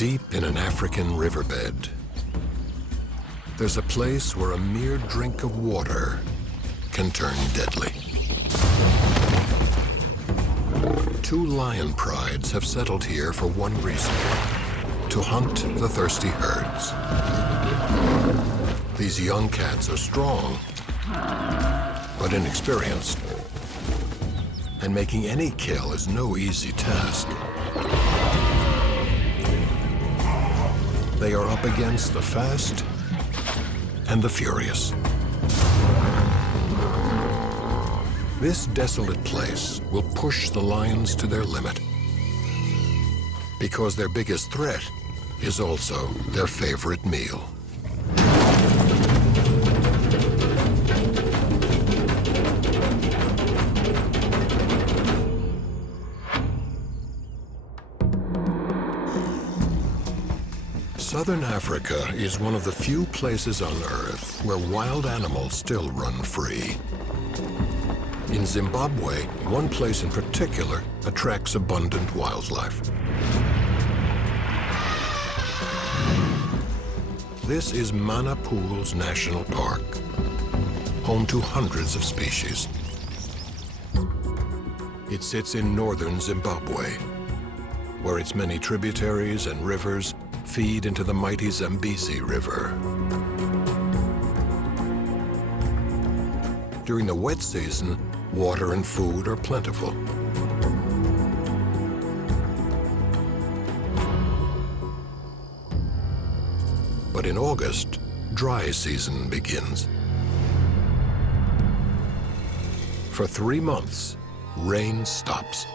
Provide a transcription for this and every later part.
Deep in an African riverbed, there's a place where a mere drink of water can turn deadly. Two lion prides have settled here for one reason: to hunt the thirsty herds. These young cats are strong, but inexperienced, and making any kill is no easy task. They are up against the fast and the furious. This desolate place will push the lions to their limit, because their biggest threat is also their favorite meal. Southern Africa is one of the few places on Earth where wild animals still run free. In Zimbabwe, one place in particular attracts abundant wildlife. This is Manapul's National Park, home to hundreds of species. It sits in northern Zimbabwe, where its many tributaries and rivers feed into the mighty Zambezi River. During the wet season, water and food are plentiful. But in August, dry season begins. For 3 months, rain stops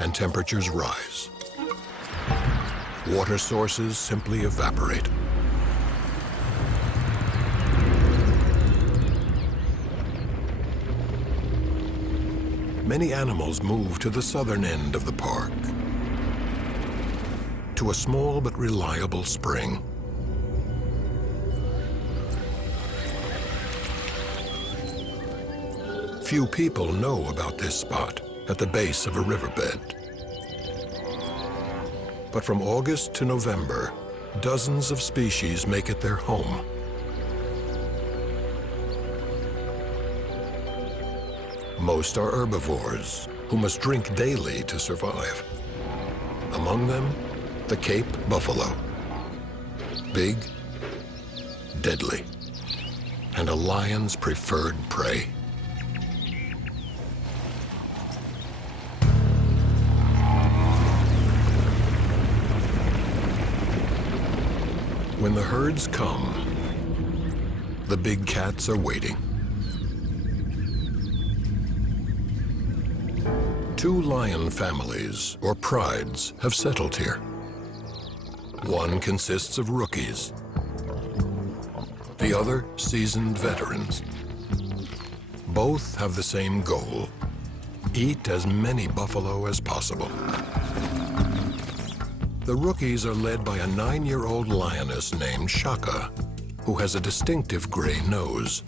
and temperatures rise. Water sources simply evaporate. Many animals move to the southern end of the park, to a small but reliable spring. Few people know about this spot at the base of a riverbed. But from August to November, dozens of species make it their home. Most are herbivores who must drink daily to survive. Among them, the Cape buffalo. Big, deadly, and a lion's preferred prey. When the herds come, the big cats are waiting. 2 lion families, or prides, have settled here. One consists of rookies, the other seasoned veterans. Both have the same goal: eat as many buffalo as possible. The rookies are led by a 9-year-old lioness named Shaka, who has a distinctive gray nose.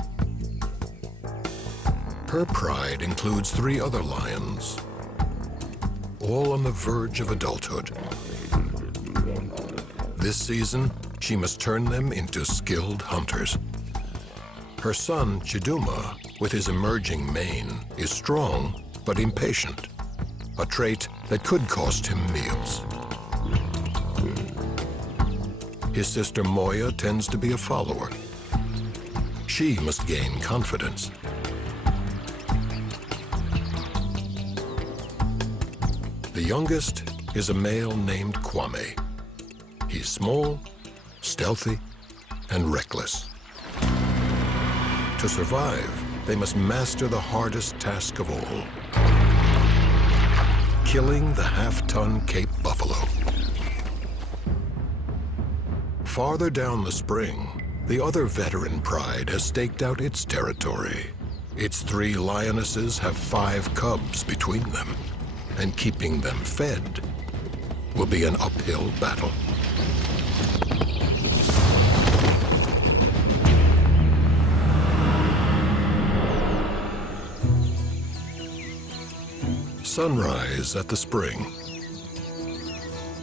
Her pride includes 3 other lions, all on the verge of adulthood. This season, she must turn them into skilled hunters. Her son, Chiduma, with his emerging mane, is strong but impatient, a trait that could cost him meals. His sister Moya tends to be a follower. She must gain confidence. The youngest is a male named Kwame. He's small, stealthy, and reckless. To survive, they must master the hardest task of all: killing the half-ton Cape buffalo. Farther down the spring, the other veteran pride has staked out its territory. Its 3 lionesses have 5 cubs between them, and keeping them fed will be an uphill battle. Sunrise at the spring.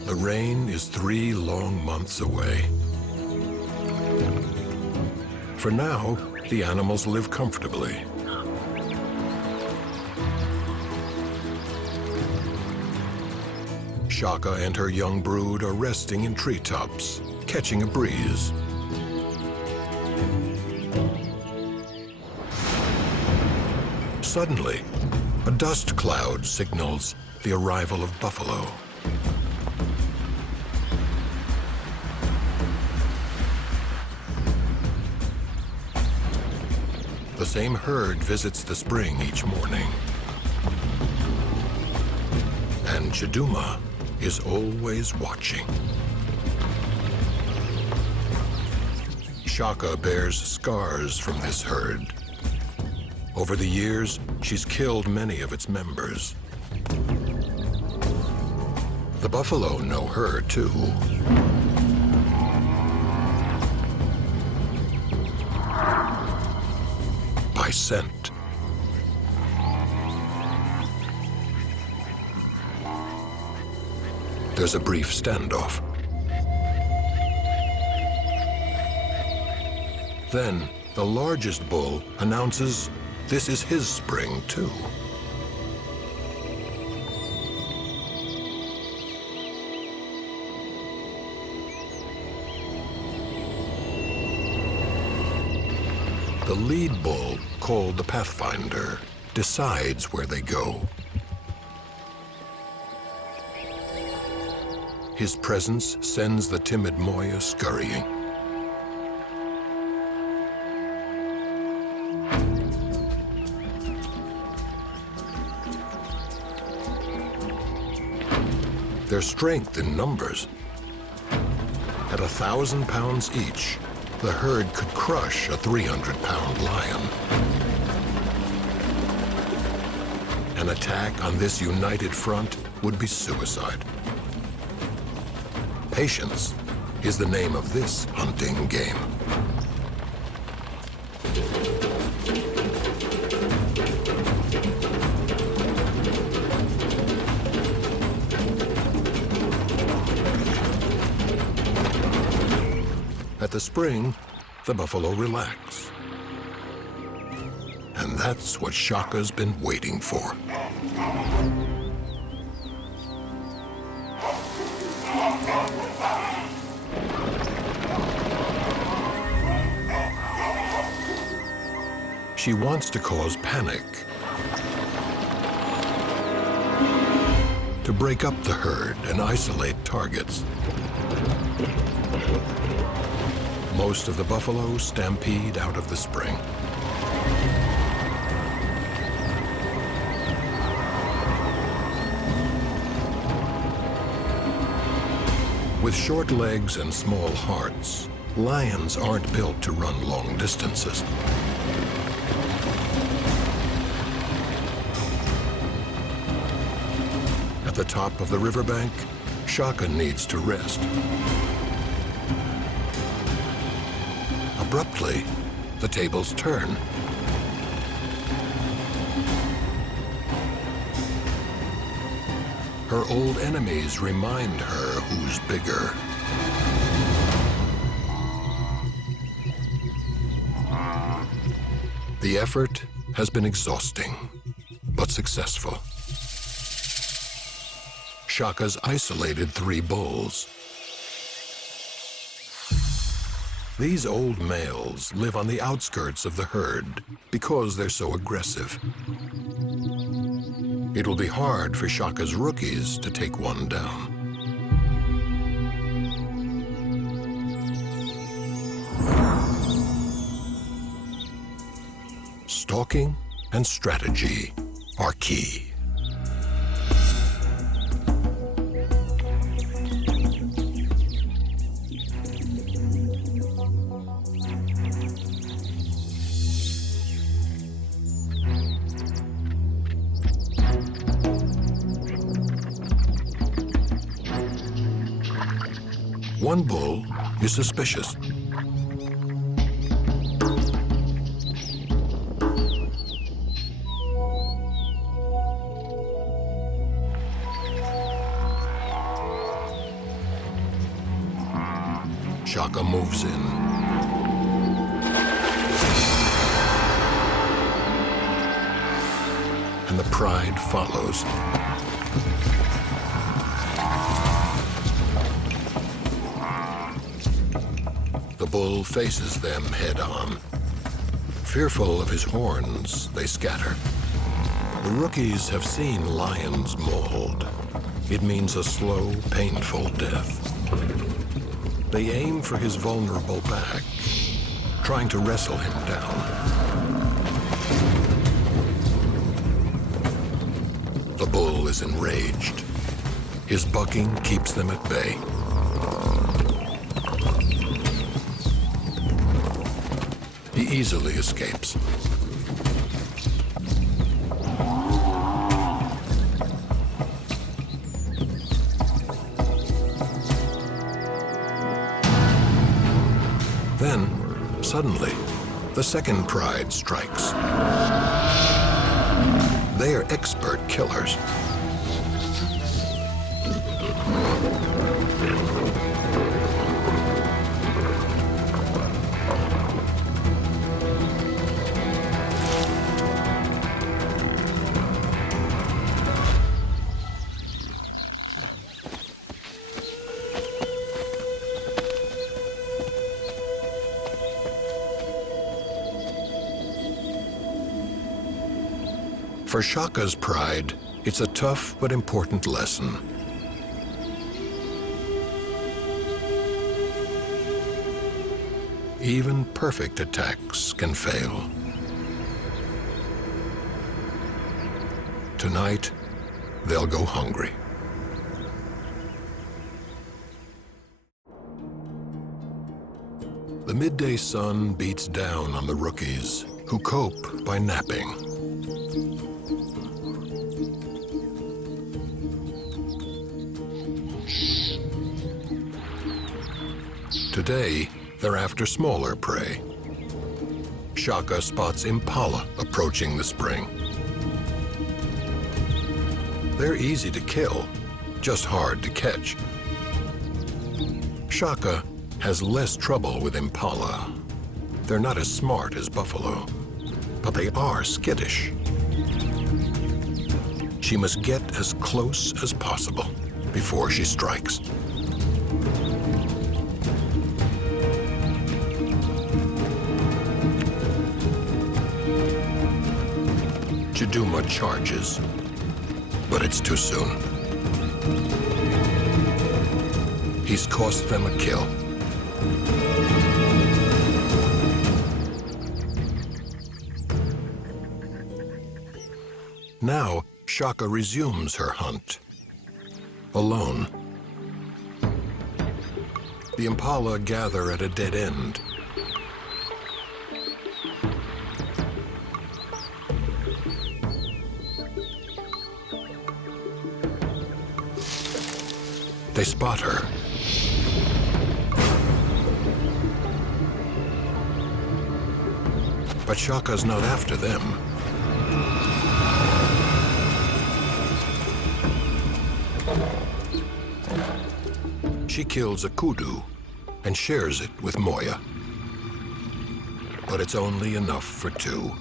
The rain is 3 long months away. For now, the animals live comfortably. Shaka and her young brood are resting in treetops, catching a breeze. Suddenly, a dust cloud signals the arrival of buffalo. The same herd visits the spring each morning. And Chiduma is always watching. Shaka bears scars from this herd. Over the years, she's killed many of its members. The buffalo know her, too. By scent. There's a brief standoff. Then, the largest bull announces this is his spring, too. The lead bull, called the Pathfinder, decides where they go. His presence sends the timid Moya scurrying. Their strength in numbers. At 1,000 pounds each, the herd could crush a 300-pound lion. An attack on this united front would be suicide. Patience is the name of this hunting game. At the spring, the buffalo relax. And that's what Shaka's been waiting for. She wants to cause panic, to break up the herd and isolate targets. Most of the buffalo stampede out of the spring. With short legs and small hearts, lions aren't built to run long distances. At the top of the riverbank, Shaka needs to rest. Abruptly, the tables turn. Her old enemies remind her who's bigger. The effort has been exhausting, but successful. Shaka's isolated 3 bulls. These old males live on the outskirts of the herd because they're so aggressive. It will be hard for Shaka's rookies to take one down. Stalking and strategy are key. One bull is suspicious. Shaka moves in. And the pride follows. The bull faces them head-on. Fearful of his horns, they scatter. The rookies have seen lions mauled. It means a slow, painful death. They aim for his vulnerable back, trying to wrestle him down. The bull is enraged. His bucking keeps them at bay. He easily escapes. Then, suddenly, the second pride strikes. They are expert killers. For Shaka's pride, it's a tough but important lesson. Even perfect attacks can fail. Tonight, they'll go hungry. The midday sun beats down on the rookies, who cope by napping. Today, they're after smaller prey. Shaka spots impala approaching the spring. They're easy to kill, just hard to catch. Shaka has less trouble with impala. They're not as smart as buffalo, but they are skittish. She must get as close as possible before she strikes. Chiduma charges, but it's too soon. He's cost them a kill. Now, Shaka resumes her hunt, alone. The impala gather at a dead end. They spot her. But Shaka's not after them. She kills a kudu and shares it with Moya. But it's only enough for two.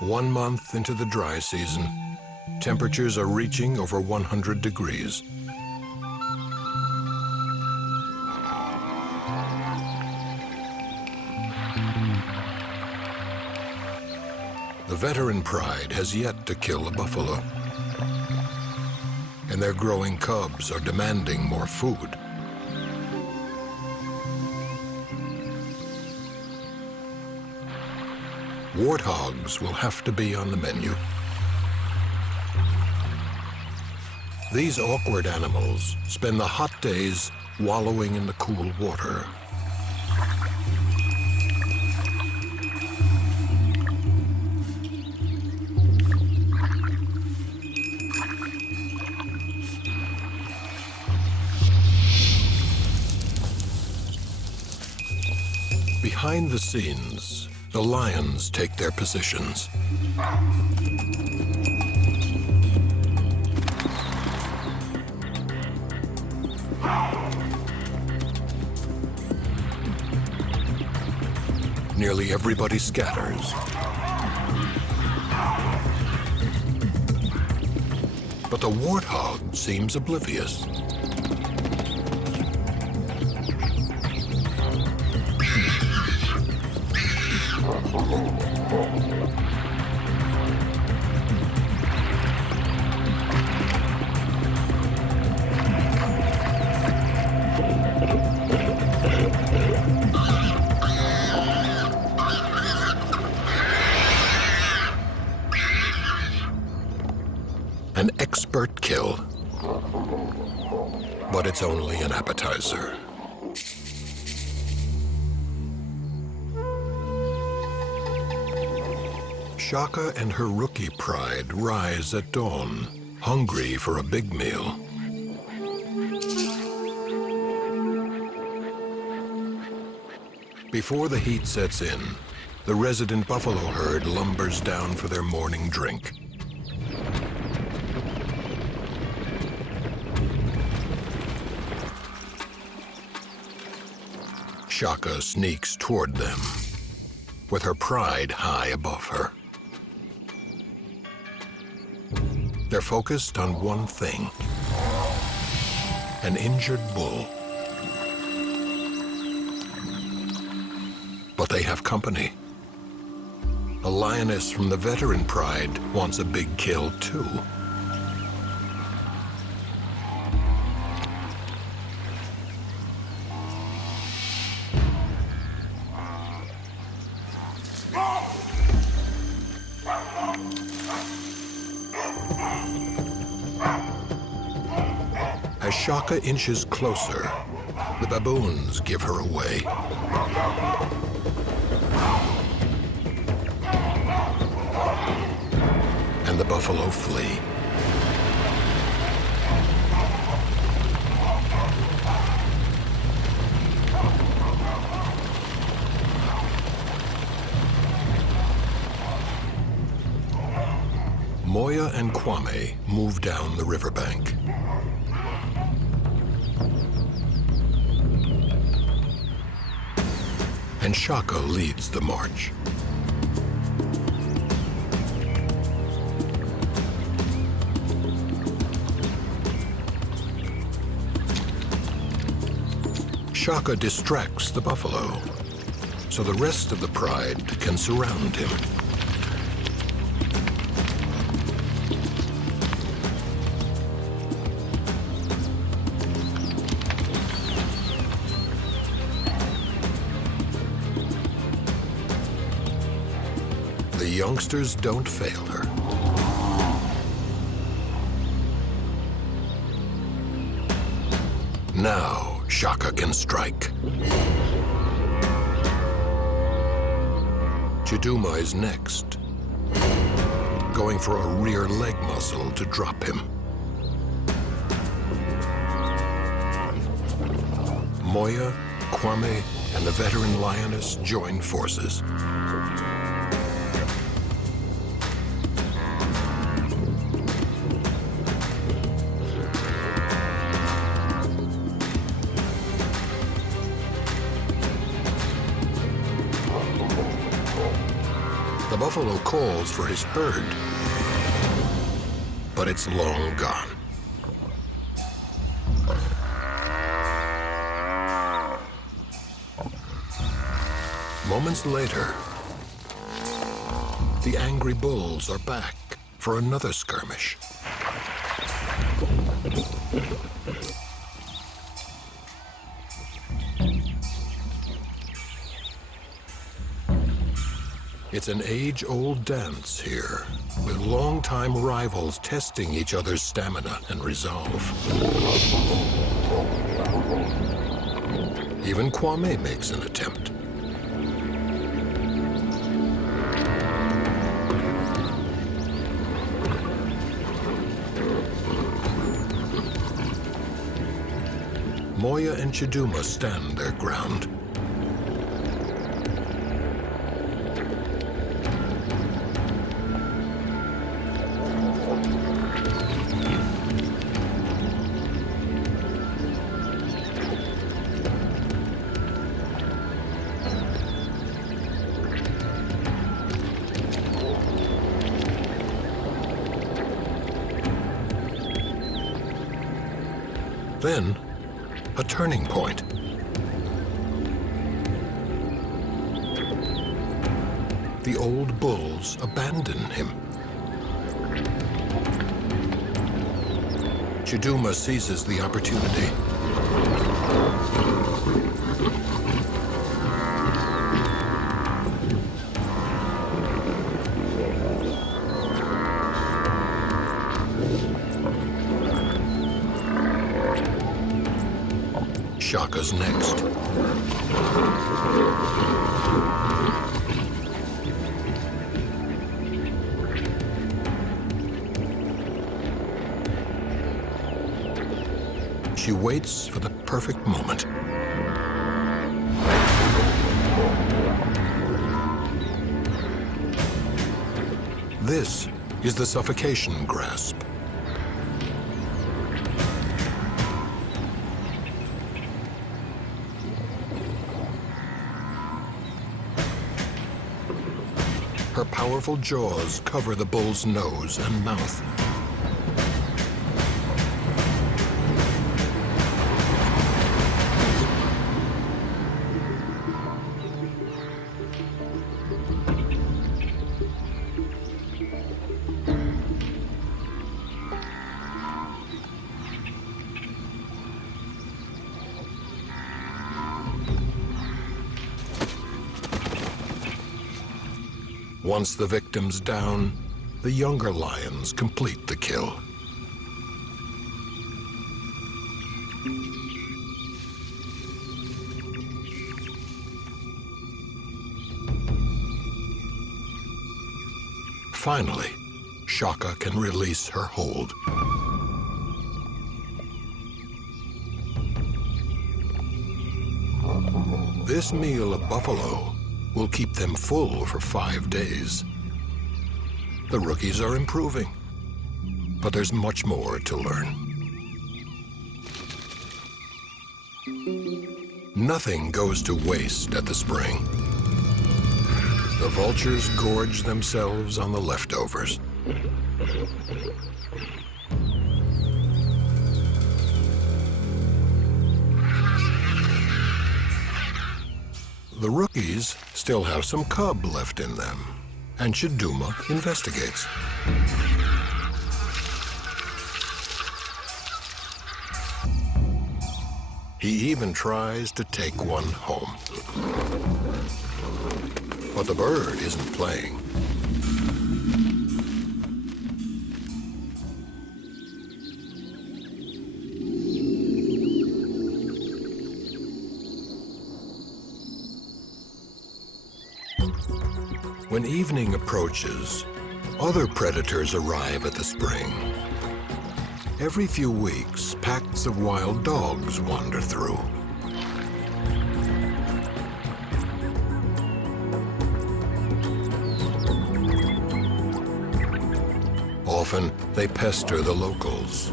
One month into the dry season, temperatures are reaching over 100 degrees. The veteran pride has yet to kill a buffalo, and their growing cubs are demanding more food. Warthogs will have to be on the menu. These awkward animals spend the hot days wallowing in the cool water. Behind the scenes, the lions take their positions. Nearly everybody scatters. But the warthog seems oblivious. An expert kill, but it's only an appetizer. Shaka and her rookie pride rise at dawn, hungry for a big meal. Before the heat sets in, the resident buffalo herd lumbers down for their morning drink. Shaka sneaks toward them, with her pride high above her. They're focused on one thing: an injured bull. But they have company. A lioness from the veteran pride wants a big kill too. As Shaka inches closer, the baboons give her away. And the buffalo flee. Moya and Kwame move down the riverbank. And Shaka leads the march. Shaka distracts the buffalo, so the rest of the pride can surround him. The youngsters don't fail her. Now Shaka can strike. Chiduma is next, going for a rear leg muscle to drop him. Moya, Kwame, and the veteran lioness join forces. The buffalo calls for his herd, but it's long gone. Moments later, the angry bulls are back for another skirmish. It's an age-old dance here, with longtime rivals testing each other's stamina and resolve. Even Kwame makes an attempt. Moya and Chiduma stand their ground. Then, a turning point. The old bulls abandon him. Chiduma seizes the opportunity. Shaka's next. She waits for the perfect moment. This is the suffocation grasp. Her powerful jaws cover the bull's nose and mouth. Once the victim's down, the younger lions complete the kill. Finally, Shaka can release her hold. This meal of buffalo will keep them full for 5 days. The rookies are improving, but there's much more to learn. Nothing goes to waste at the spring. The vultures gorge themselves on the leftovers. The rookies still have some cub left in them, and Chiduma investigates. He even tries to take one home. But the bird isn't playing. When evening approaches, other predators arrive at the spring. Every few weeks, packs of wild dogs wander through. Often, they pester the locals.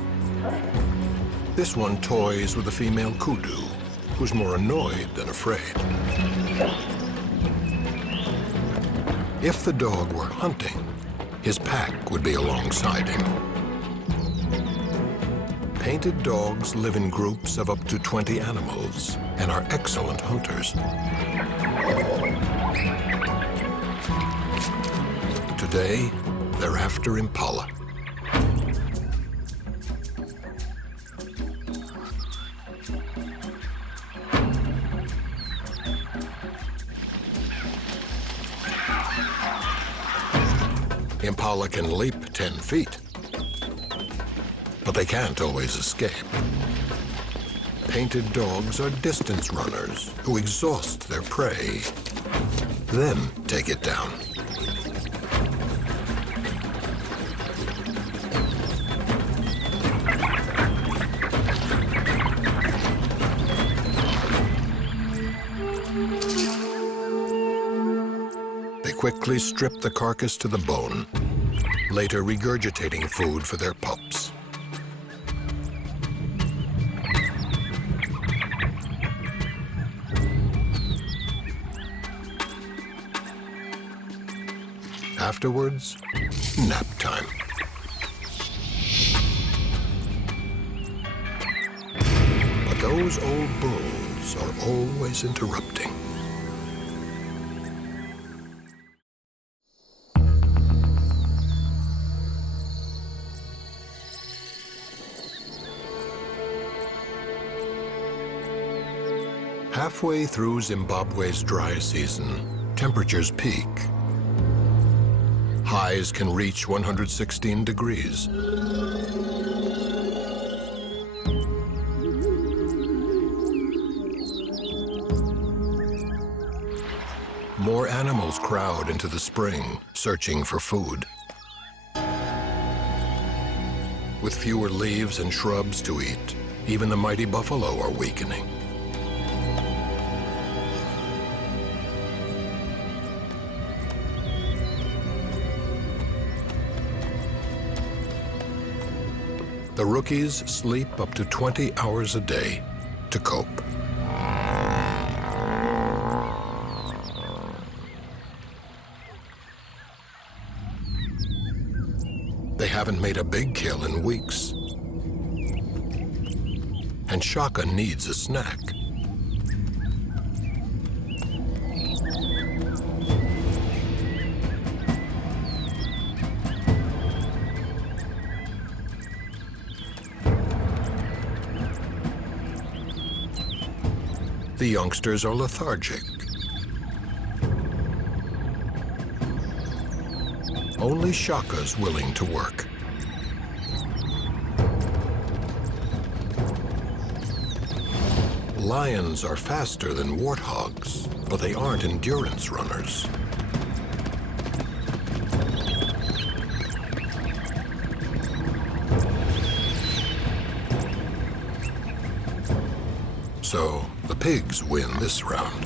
This one toys with a female kudu, who's more annoyed than afraid. If the dog were hunting, his pack would be alongside him. Painted dogs live in groups of up to 20 animals and are excellent hunters. Today, they're after impala. Impala can leap 10 feet, but they can't always escape. Painted dogs are distance runners who exhaust their prey, then take it down. Quickly strip the carcass to the bone, later regurgitating food for their pups. Afterwards, nap time. those old bulls are always interrupting. Halfway through Zimbabwe's dry season, temperatures peak. Highs can reach 116 degrees. More animals crowd into the spring, searching for food. With fewer leaves and shrubs to eat, even the mighty buffalo are weakening. The rookies sleep up to 20 hours a day to cope. They haven't made a big kill in weeks. And Shaka needs a snack. The youngsters are lethargic. Only Shaka's willing to work. Lions are faster than warthogs, but they aren't endurance runners. So the pigs win this round.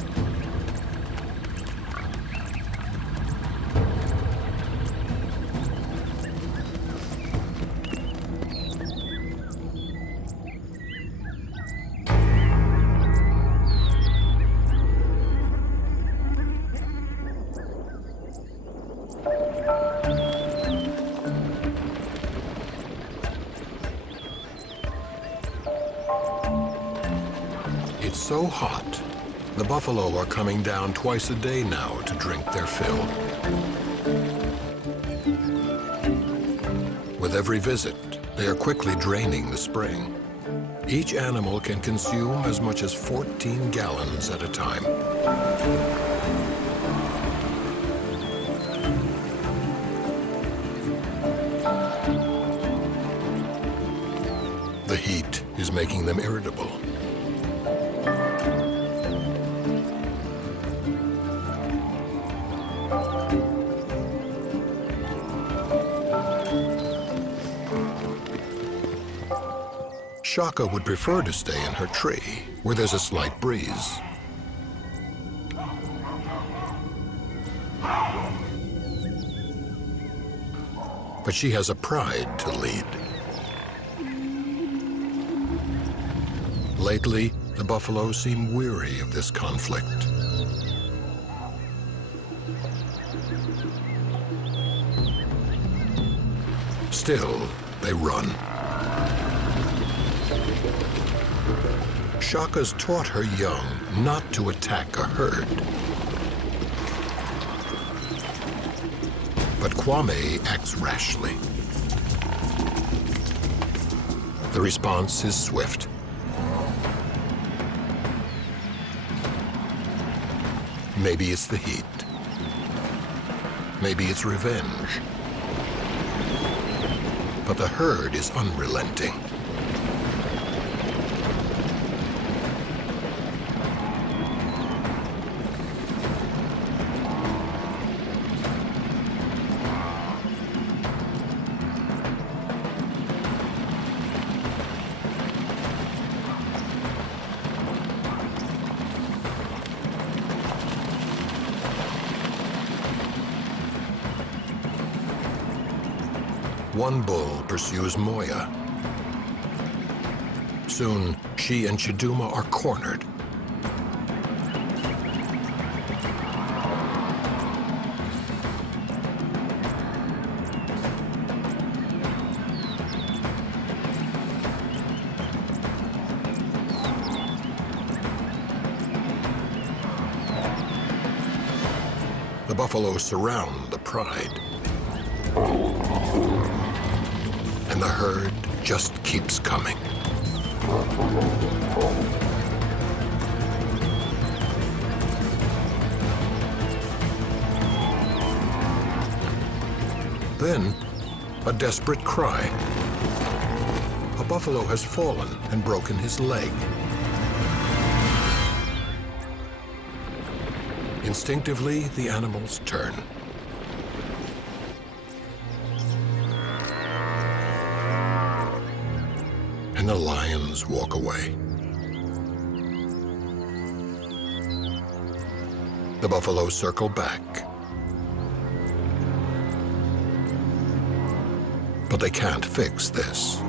It's so hot, the buffalo are coming down twice a day now to drink their fill. With every visit, they are quickly draining the spring. Each animal can consume as much as 14 gallons at a time. The heat is making them irritable. Shaka would prefer to stay in her tree, where there's a slight breeze. But she has a pride to lead. Lately, the buffalo seem weary of this conflict. Still, they run. Shaka's taught her young not to attack a herd. But Kwame acts rashly. The response is swift. Maybe it's the heat. Maybe it's revenge. But the herd is unrelenting. One bull pursues Moya. Soon, she and Chiduma are cornered. The buffalo surround the pride. And the herd just keeps coming. Then, a desperate cry. A buffalo has fallen and broken his leg. Instinctively, the animals turn. And the lions walk away. The buffalo circle back. But they can't fix this.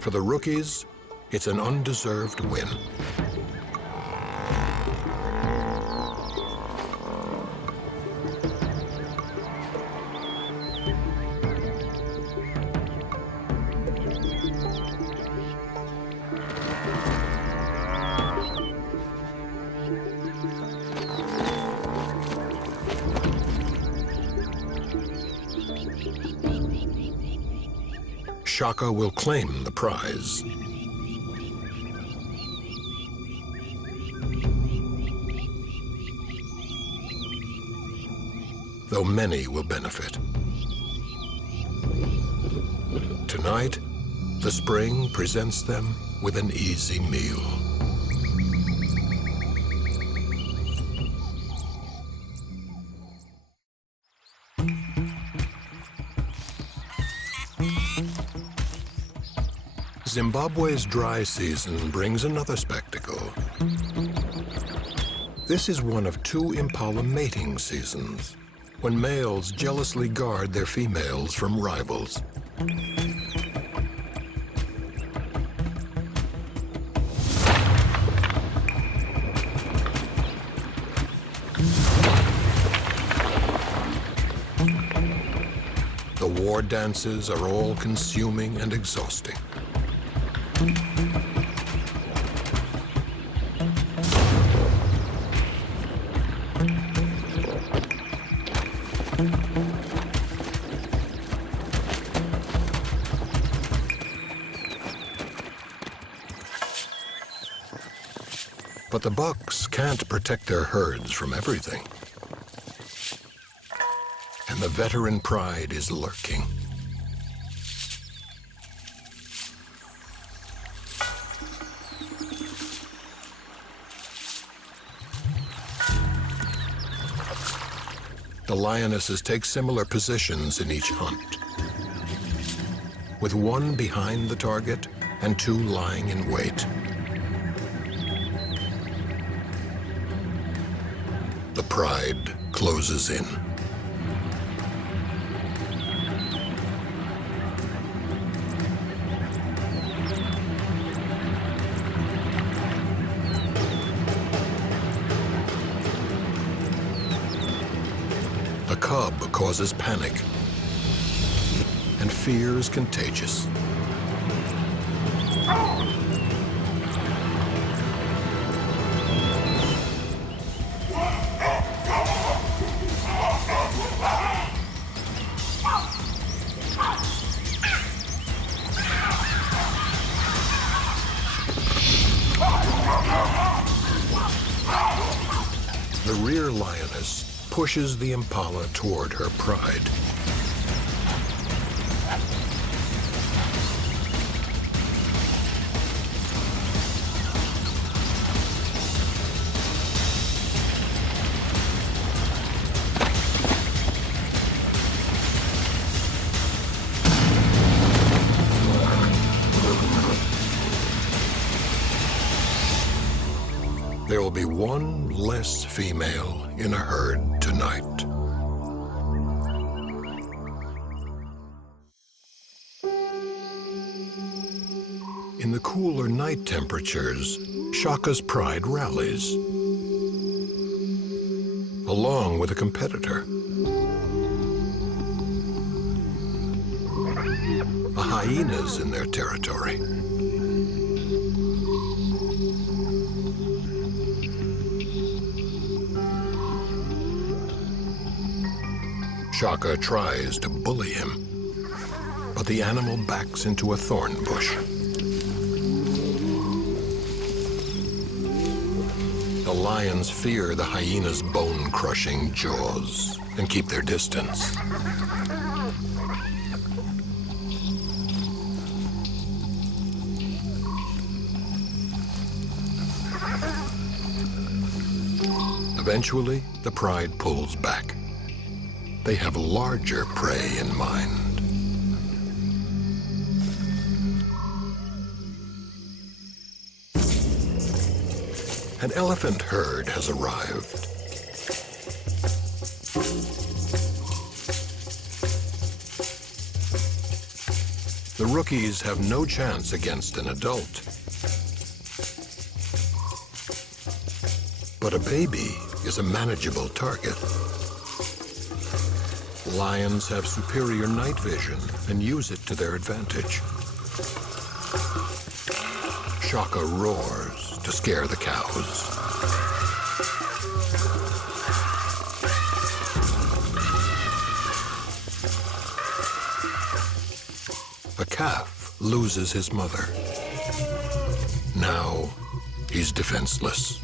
For the rookies, it's an undeserved win. Shaka will claim the prize. Though many will benefit. Tonight, the spring presents them with an easy meal. Zimbabwe's dry season brings another spectacle. This is one of two impala mating seasons, when males jealously guard their females from rivals. The war dances are all-consuming and exhausting. But the bucks can't protect their herds from everything. And the veteran pride is lurking. The lionesses take similar positions in each hunt, with one behind the target and two lying in wait. The pride closes in. A cub causes panic, and fear is contagious. The rear lioness pushes the impala toward her pride. There will be one less female in a herd tonight. In the cooler night temperatures, Shaka's pride rallies, along with a competitor. A hyena's in their territory. Shaka tries to bully him, but the animal backs into a thorn bush. The lions fear the hyena's bone-crushing jaws and keep their distance. Eventually, the pride pulls back. They have larger prey in mind. An elephant herd has arrived. The rookies have no chance against an adult. But a baby is a manageable target. Lions have superior night vision and use it to their advantage. Shaka roars to scare the cows. A calf loses his mother. Now he's defenseless.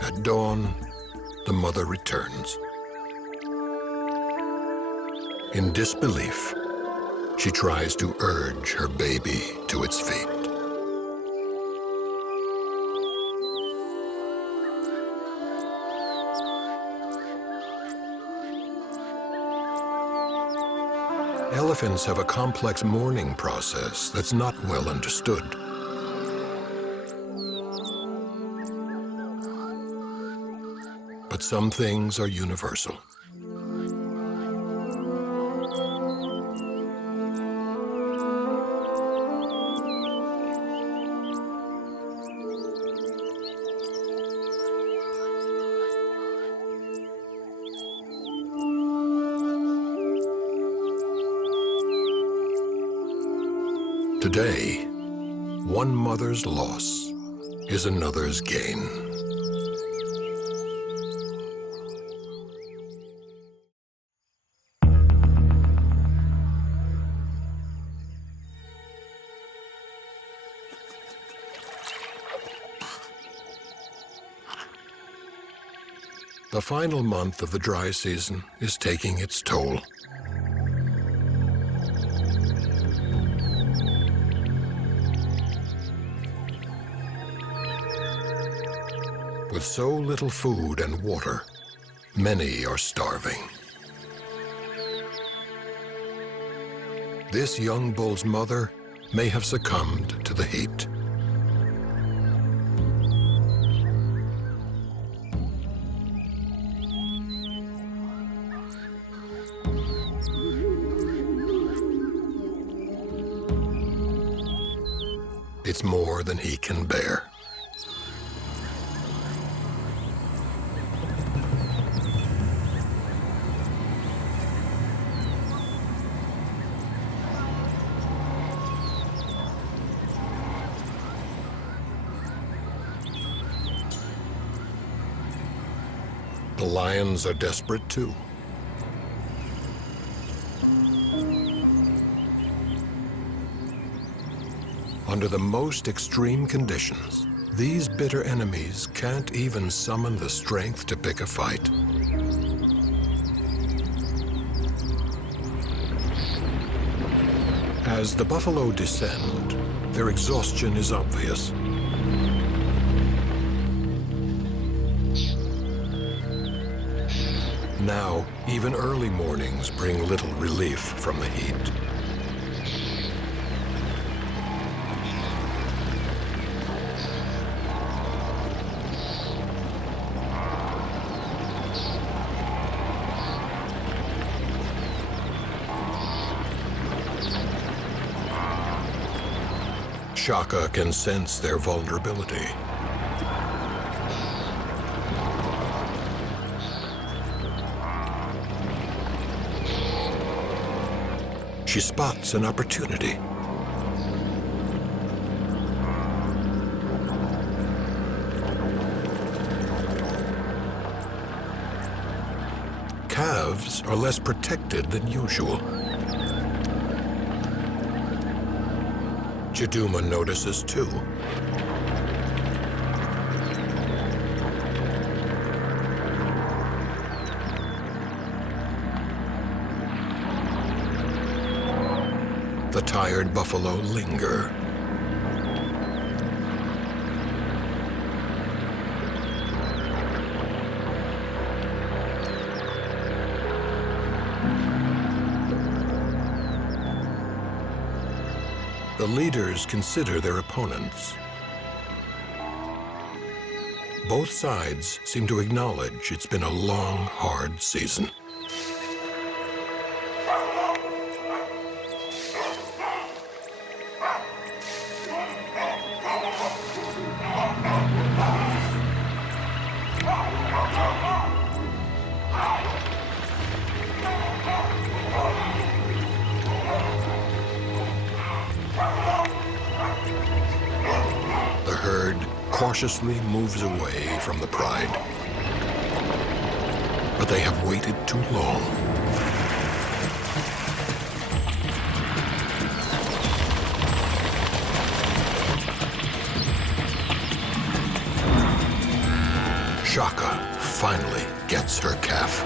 At dawn, the mother returns. In disbelief, she tries to urge her baby to its feet. Elephants have a complex mourning process that's not well understood. But some things are universal. Today, one mother's loss is another's gain. The final month of the dry season is taking its toll. With so little food and water, many are starving. This young bull's mother may have succumbed to the heat. It's more than he can bear. The lions are desperate too. Under the most extreme conditions, these bitter enemies can't even summon the strength to pick a fight. As the buffalo descend, their exhaustion is obvious. Now, even early mornings bring little relief from the heat. Shaka can sense their vulnerability. She spots an opportunity. Calves are less protected than usual. Chiduma notices too. The tired buffalo linger. The leaders consider their opponents. Both sides seem to acknowledge it's been a long, hard season. Cautiously moves away from the pride. But they have waited too long. Shaka finally gets her calf.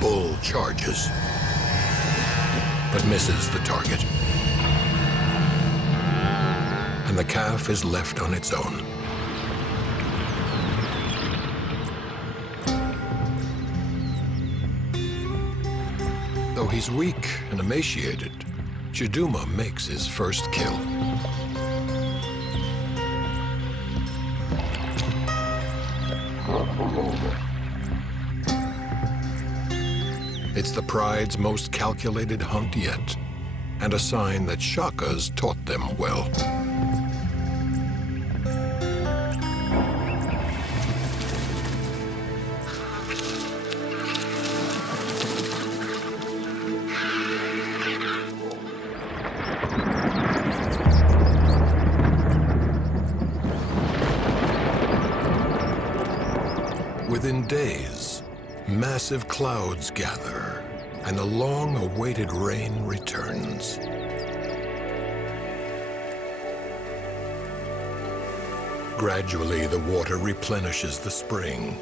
Bull charges, but misses the target. And the calf is left on its own. Though he's weak and emaciated, Chiduma makes his first kill. It's the pride's most calculated hunt yet, and a sign that Shaka's taught them well. Within days, massive clouds gather, and the long-awaited rain returns. Gradually, the water replenishes the spring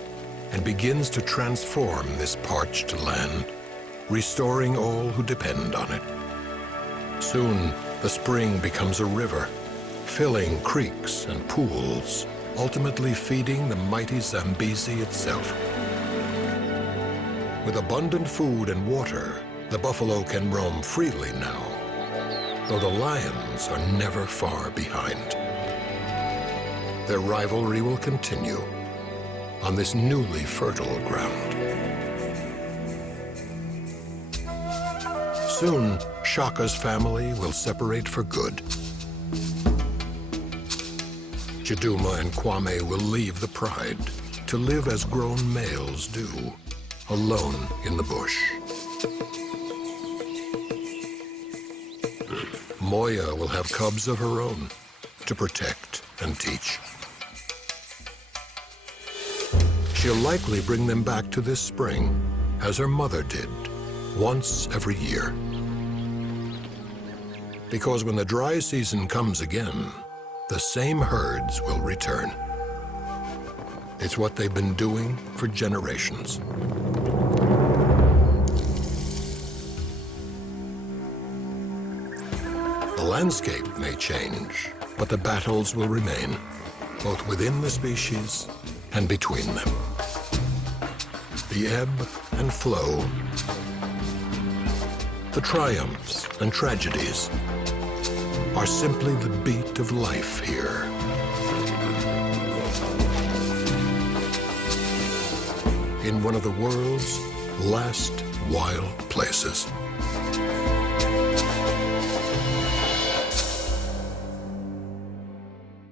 and begins to transform this parched land, restoring all who depend on it. Soon, the spring becomes a river, filling creeks and pools, ultimately feeding the mighty Zambezi itself. With abundant food and water, the buffalo can roam freely now, though the lions are never far behind. Their rivalry will continue on this newly fertile ground. Soon, Shaka's family will separate for good. Chiduma and Kwame will leave the pride to live as grown males do, alone in the bush. Moya will have cubs of her own to protect and teach. She'll likely bring them back to this spring, as her mother did, once every year. Because when the dry season comes again, the same herds will return. It's what they've been doing for generations. The landscape may change, but the battles will remain, both within the species and between them. The ebb and flow, the triumphs and tragedies, are simply the beat of life here. in one of the world's last wild places.